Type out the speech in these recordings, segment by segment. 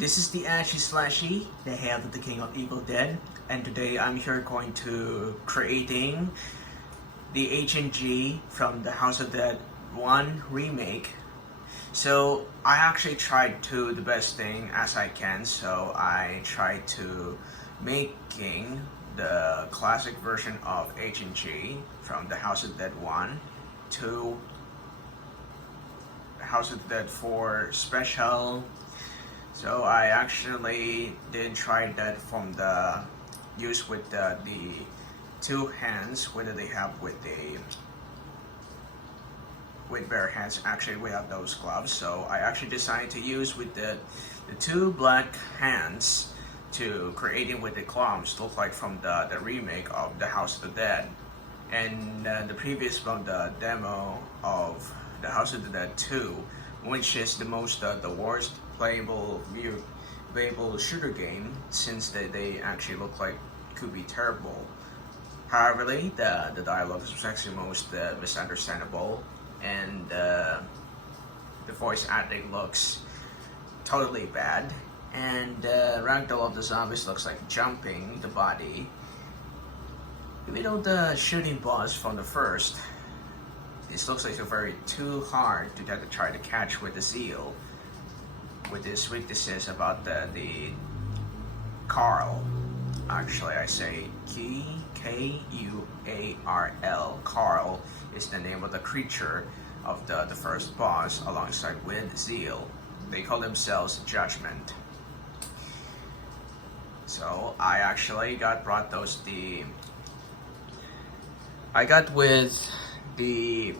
This is the Ashy Slashy, the head of the King of Evil Dead, and today I'm here going to creating the HNG from the House of Dead 1 remake. So I actually tried to the best thing as I can, so I tried to making the classic version of HNG from the House of Dead 1 to House of Dead 4 special. So I actually did try that from the use with the two hands, whether they have with bare hands. Actually we have those gloves, so I actually decided to use with the two black hands to creating with the clumps look like from the remake of the House of the Dead. And the previous from the demo of the House of the Dead 2, which is the most the worst playable shooter game, since they actually look like could be terrible. However, the dialogue is actually most misunderstandable, and the voice acting looks totally bad, and ragdoll of the zombies looks like jumping the body. Even though the shooting boss from the first, it looks like it's very too hard to try to catch with the zeal, with his weaknesses about the Carl. Actually, I say K-U-A-R-L. Carl is the name of the creature of the first boss, alongside with Zeal. They call themselves Judgment. So I actually brought those I got with the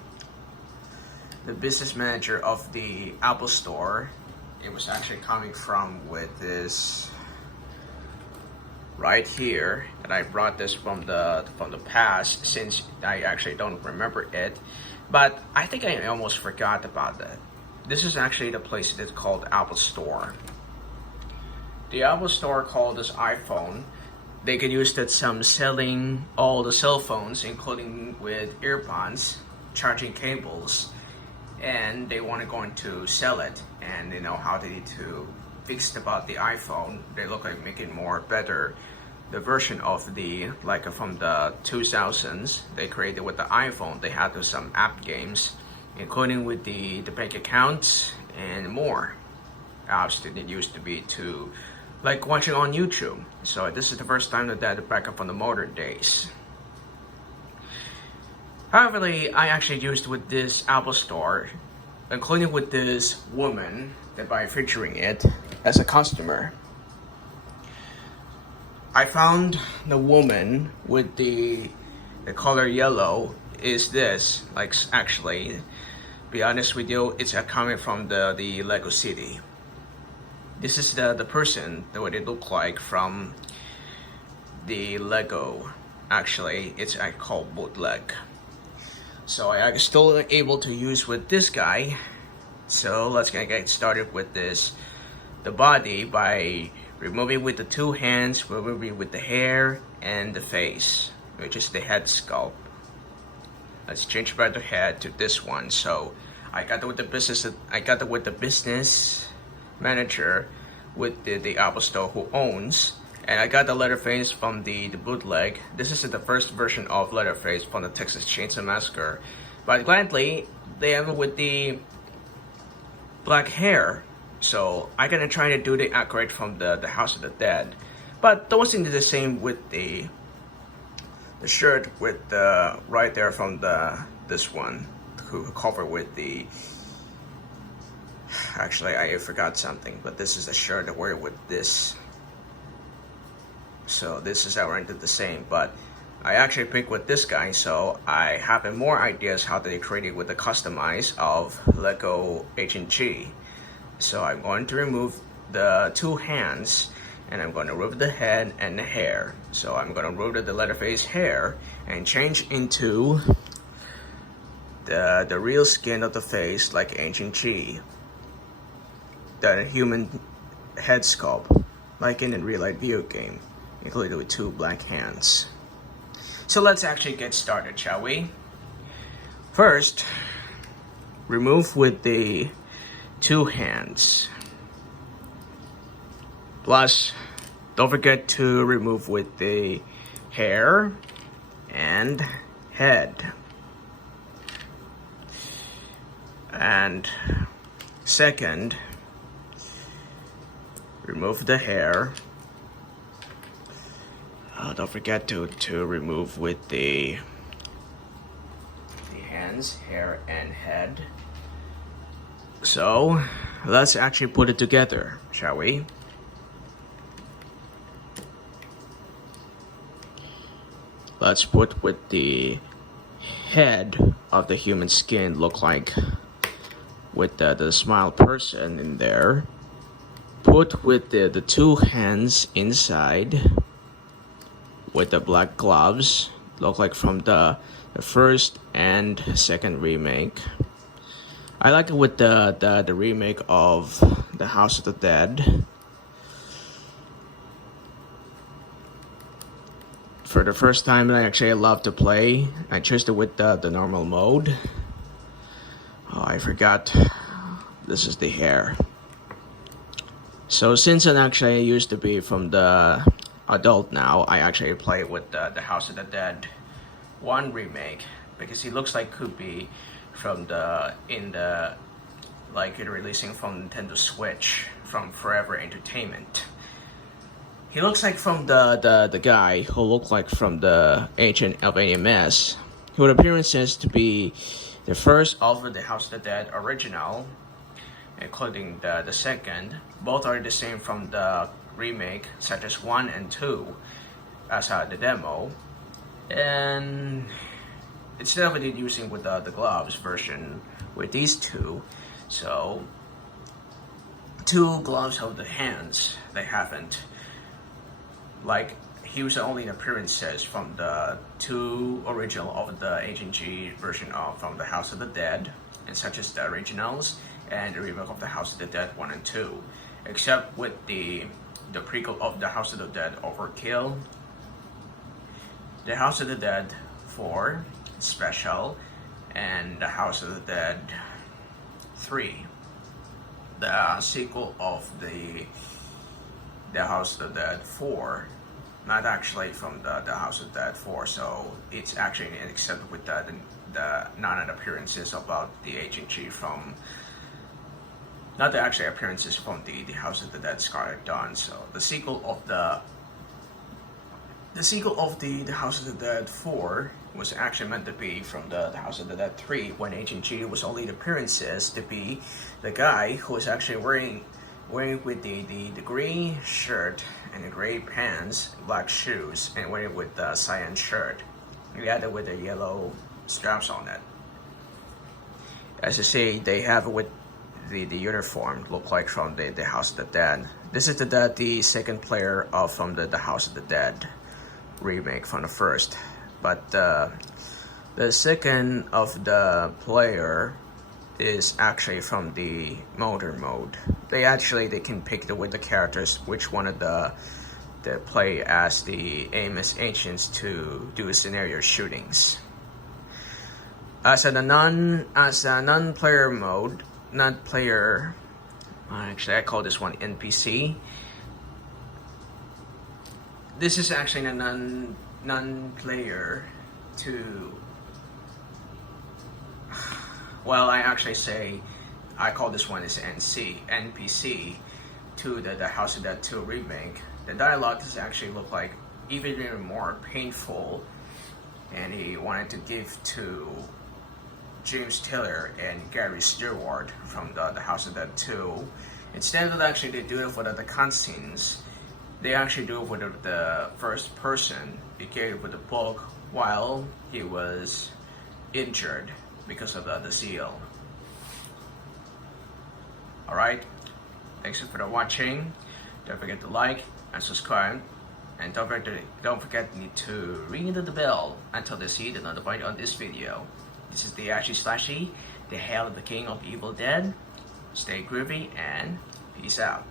business manager of the Apple Store. It was actually coming from with this right here, and I brought this from the past, since I actually don't remember it, but I think I almost forgot about that. This is actually the place that's called Apple Store. The Apple Store called this iPhone. They can use that some selling all the cell phones, including with earbuds, charging cables, and they want to go into sell it, and they know how they need to fix about the iPhone. They look like making more better the version of the from the 2000s they created with the iPhone. They had some app games, including with the bank accounts and more apps that it used to be to like watching on YouTube. So this is the first time that back up on the modern days. However, I actually used with this Apple Store, including with this woman that by featuring it as a customer. I found the woman with the color yellow is this, like, actually, be honest with you, it's coming from the Lego City. This is the person, the way they look like from the Lego. Actually, it's called bootleg. So I still able to use with this guy. So let's get started with this. The body by removing with the two hands, removing with the hair and the face, which is the head sculpt. Let's change by the head to this one. So I got it with the business. I got it with the business manager with the Apple Store who owns, and I got the Leatherface from the bootleg. This is the first version of Leatherface from the Texas Chainsaw Massacre, but gladly they have it with the black hair. So I'm gonna try to do the accurate from the House of the Dead, but that wasn't the same with the shirt with the right there from this one who covered with the. Actually, I forgot something, but this is a shirt I wear with this. So this is around the same, but I actually picked with this guy, so I have more ideas how they created with the customize of Lego HNG. So I'm going to remove the two hands, and I'm going to remove the head and the hair. So I'm going to remove the Leatherface hair and change into the real skin of the face like HNG. The human head sculpt, like in a real-life video game, including with two black hands. So let's actually get started, shall we? First, remove with the two hands. Plus, don't forget to remove with the hair and head. And second, remove the hair. Don't forget to remove with the hands, hair, and head. So let's actually put it together, shall we? Let's put with the head of the human skin look like with the smile person in there. Put with the two hands inside with the black gloves, look like from the first and second remake. I like it with the remake of the House of the Dead. For the first time I actually love to play, I chose it with the normal mode. Oh, I forgot. This is the hair. So since I actually used to be from the adult now, I actually play with the House of the Dead 1 remake because he looks like could be from like it releasing from Nintendo Switch from Forever Entertainment. He looks like from the guy who looked like from the Agent of AMS. He would appearances to be the first of the House of the Dead original, including the second. Both are the same from the remake, such as 1 and 2 as the demo. And instead of it using with the gloves version with these two, so 2 gloves of the hands, they haven't. Like, he was only in appearances from the 2 original of the Agent G version of from the House of the Dead, and such as the originals and the remake of the House of the Dead 1 and 2, except with the prequel of the House of the Dead Overkill, the House of the Dead 4 Special, and the House of the Dead 3, the sequel of the House of the Dead 4, not actually from the House of the Dead 4, so it's actually except with the non-appearances about the Agent G from, not the actual appearances from the House of the Dead Scarlet Dawn. So the sequel of the House of the Dead 4 was actually meant to be from the House of the Dead 3, when Agent G was only the appearances to be the guy who was actually wearing with the green shirt and the gray pants, black shoes, and wearing with the cyan shirt, together with the yellow straps on it. As you see, they have with the uniform look like from the House of the Dead. This is the second player of from the House of the Dead remake from the first, but the second of the player is actually from the motor mode. They can pick with the characters which one of the play as the AMS agents to do scenario shootings. As a non-player mode, actually I call this one NPC. This is actually a non-player to, well, I call this one as NPC to the House of the Dead 2 remake. The dialogue does actually look like even more painful, and he wanted to give to James Taylor and Gary Stewart from the House of the Dead 2. Instead of actually they do it for the cutscenes, they actually do it with the first person. He carried with the book while he was injured because of the seal. Alright, thanks for watching. Don't forget to like and subscribe, and don't forget to ring the bell until they see the notified on this video. This is the Ashy Slashy, the Hail of the King of Evil Dead. Stay groovy and peace out.